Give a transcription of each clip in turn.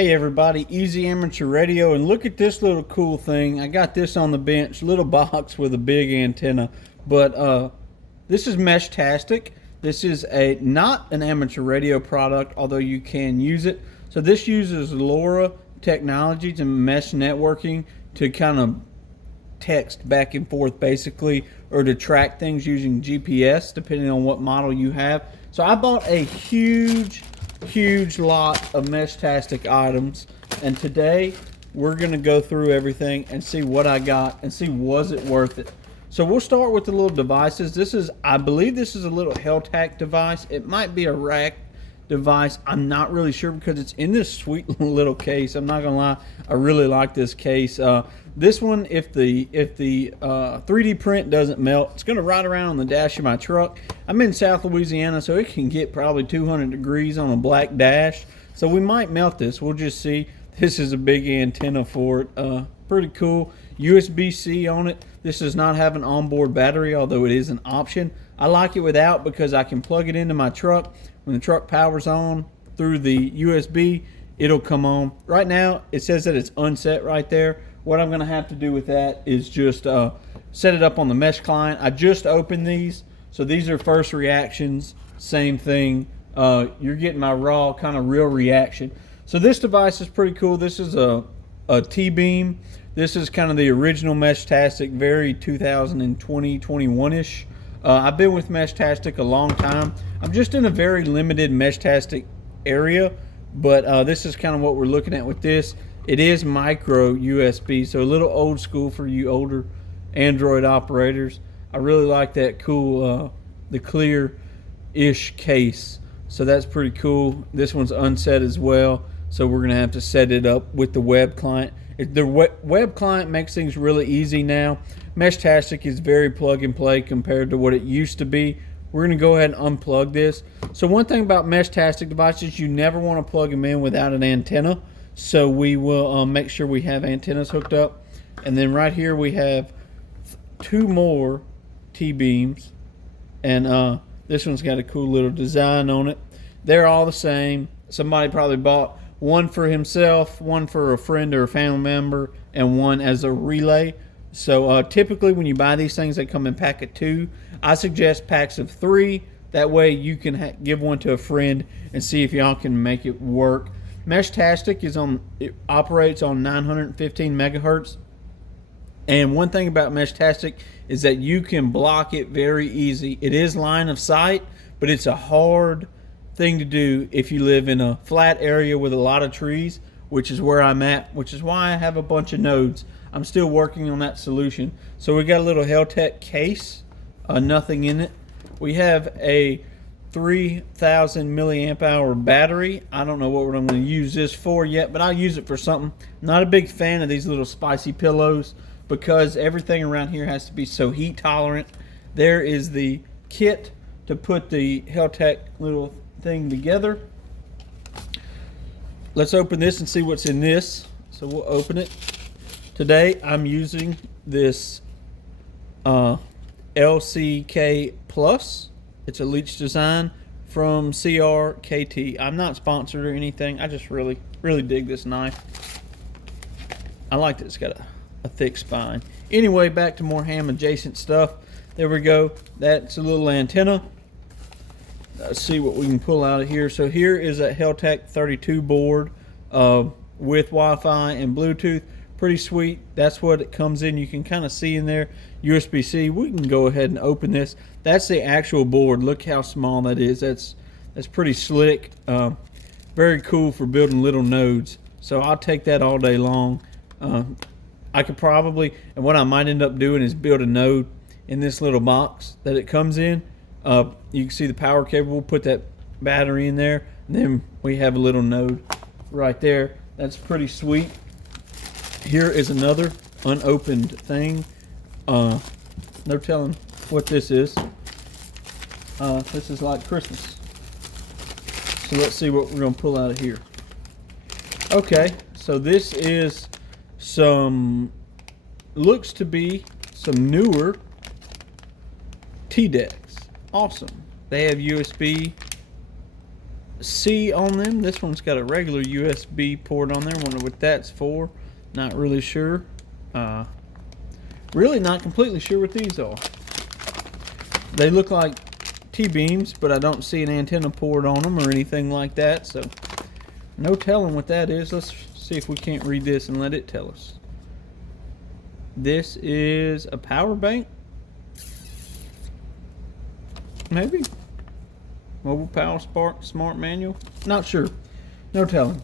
Hey everybody, Easy Amateur Radio, and look at this little cool thing. I got this on the bench, little box with a big antenna, but this is Meshtastic. This is not an amateur radio product, although you can use it. So this uses LoRa technologies and mesh networking to kind of text back and forth basically, or to track things using GPS depending on what model you have. So I bought a huge lot of Meshtastic items, and today we're going to go through everything and see what I got and see was it worth it. So we'll start with the little devices. I believe this is a little Heltac device. It might be a rack device. I'm not really sure because it's in this sweet little case. I'm not gonna lie, I really like this case. This one, if the 3D print doesn't melt, it's gonna ride around on the dash of my truck. I'm in South Louisiana, so it can get probably 200 degrees on a black dash, so we might melt this. We'll just see. This is a big antenna for it. Pretty cool. USB-C on it. This does not have an onboard battery, although it is an option. I like it without because I can plug it into my truck. When the truck powers on through the USB, it'll come on. Right now, it says that it's unset right there. What I'm going to have to do with that is just set it up on the mesh client. I just opened these, so these are first reactions. Same thing. You're getting my raw, kind of real reaction. So this device is pretty cool. This is a T-beam. This is kind of the original Meshtastic, very 2020, 21-ish. I've been with Meshtastic a long time. I'm just in a very limited Meshtastic area, but this is kind of what we're looking at with this. It is micro USB, so a little old school for you older Android operators. I really like that cool, the clear-ish case. So that's pretty cool. This one's unset as well, so we're going to have to set it up with the web client. The web client makes things really easy now. Meshtastic is very plug and play compared to what it used to be. We're going to go ahead and unplug this. So one thing about Meshtastic devices, you never want to plug them in without an antenna. So we will make sure we have antennas hooked up. And then right here we have two more T-beams. And this one's got a cool little design on it. They're all the same. Somebody probably bought one for himself, one for a friend or a family member, and one as a relay. So typically when you buy these things, they come in pack of 2. I suggest packs of 3. That way you can give one to a friend and see if y'all can make it work. Meshtastic it operates on 915 megahertz. And one thing about Meshtastic is that you can block it very easy. It is line of sight, but it's a hard thing to do if you live in a flat area with a lot of trees, which is where I'm at, which is why I have a bunch of nodes. I'm still working on that solution. So we got a little Heltac case, nothing in it. We have a 3,000 milliamp hour battery. I don't know what I'm going to use this for yet, but I'll use it for something. Not a big fan of these little spicy pillows because everything around here has to be so heat tolerant. There is the kit to put the Heltac little thing together. Let's open this and see what's in this. So we'll open it. Today I'm using this LCK Plus. It's a Leech design from CRKT. I'm not sponsored or anything. I just really dig this knife. I like that it's got a thick spine. Anyway, back to more ham adjacent stuff. There we go. That's a little antenna. Let's see what we can pull out of here. So here is a Heltac 32 board with Wi-Fi and Bluetooth. Pretty sweet. That's what it comes in. You can kind of see in there USB-C. We can go ahead and open this. That's the actual board. Look how small that is. That's pretty slick. Very cool for building little nodes. So I'll take that all day long. I could probably, and what I might end up doing is build a node in this little box that it comes in. You can see the power cable. We'll put that battery in there, and then we have a little node right there. That's pretty sweet. Here is another unopened thing. No telling what this is. This is like Christmas. So let's see what we're going to pull out of here. Okay, so this is looks to be some newer T-decks. Awesome. They have USB C on them. This one's got a regular USB port on there. Wonder what that's for. Not really sure. Really not completely sure what these are. They look like T-beams, but I don't see an antenna port on them or anything like that, so no telling what that is. Let's see if we can't read this and let it tell us. This is a power bank. Maybe. Mobile Power Smart Manual. Not sure. No telling.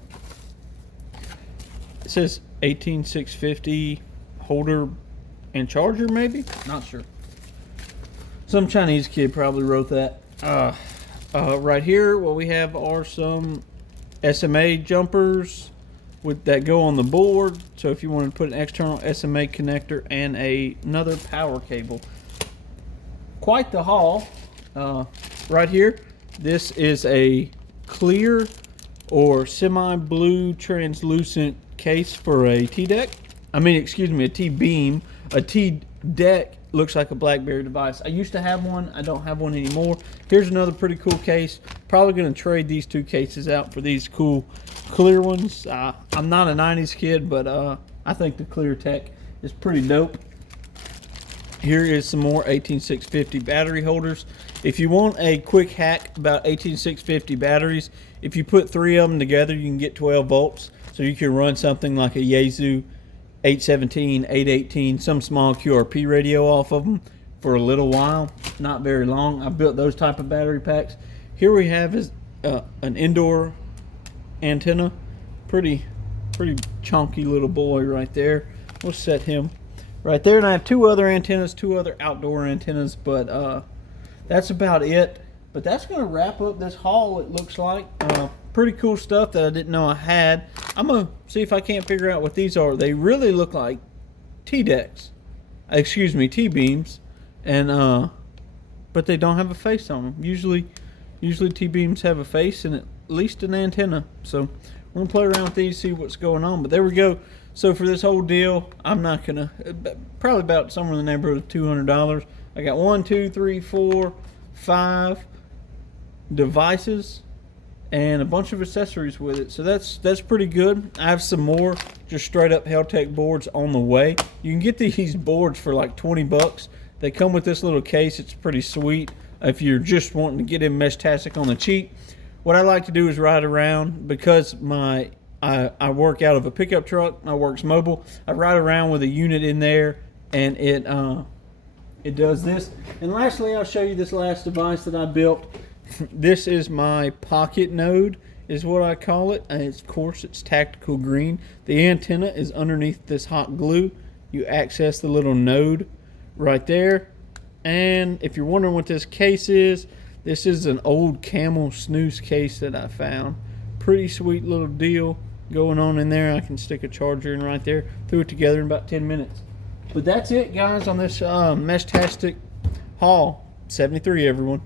It says 18650 holder and charger, maybe? Not sure. Some Chinese kid probably wrote that. Right here, what we have are some SMA jumpers that go on the board. So if you want to put an external SMA connector and another power cable. Quite the haul. Right here, this is a clear or semi-blue translucent case for a T-deck. I mean, excuse me, a T-beam. A T-deck looks like a BlackBerry device. I used to have one. I don't have one anymore. Here's another pretty cool case. Probably going to trade these two cases out for these cool clear ones. I'm not a 90s kid, but I think the clear tech is pretty dope. Here is some more 18650 battery holders. If you want a quick hack about 18650 batteries, if you put 3 of them together, you can get 12 volts. So you can run something like a Yaesu 817, 818, some small QRP radio off of them for a little while, not very long. I built those type of battery packs. Here we have is an indoor antenna, pretty chunky little boy right there. We'll set him right there, and I have two other antennas, two other outdoor antennas, but that's about it. But that's going to wrap up this haul, it looks like. Pretty cool stuff that I didn't know I had. I'm going to see if I can't figure out what these are. They really look like T-decks. Excuse me, T-beams. And, but they don't have a face on them. Usually T-beams have a face and at least an antenna. So we're going to play around with these, see what's going on. But there we go. So for this whole deal, I'm not going to, probably about somewhere in the neighborhood of $200. I got 1, 2, 3, 4, 5 devices and a bunch of accessories with it, so that's pretty good. I have some more just straight up Heltec boards on the way. You can get these boards for like 20 bucks. They come with this little case. It's pretty sweet if you're just wanting to get in Meshtastic on the cheap. What I like to do is ride around because I work out of a pickup truck. My work's mobile. I ride around with a unit in there, and it does this. And lastly, I'll show you this last device that I built. This is my pocket node, is what I call it. And of course, it's tactical green. The antenna is underneath this hot glue. You access the little node right there. And if you're wondering what this case is, this is an old Camel snooze case that I found. Pretty sweet little deal going on in there. I can stick a charger in right there. Threw it together in about 10 minutes. But that's it, guys, on this Meshtastic haul. 73, everyone.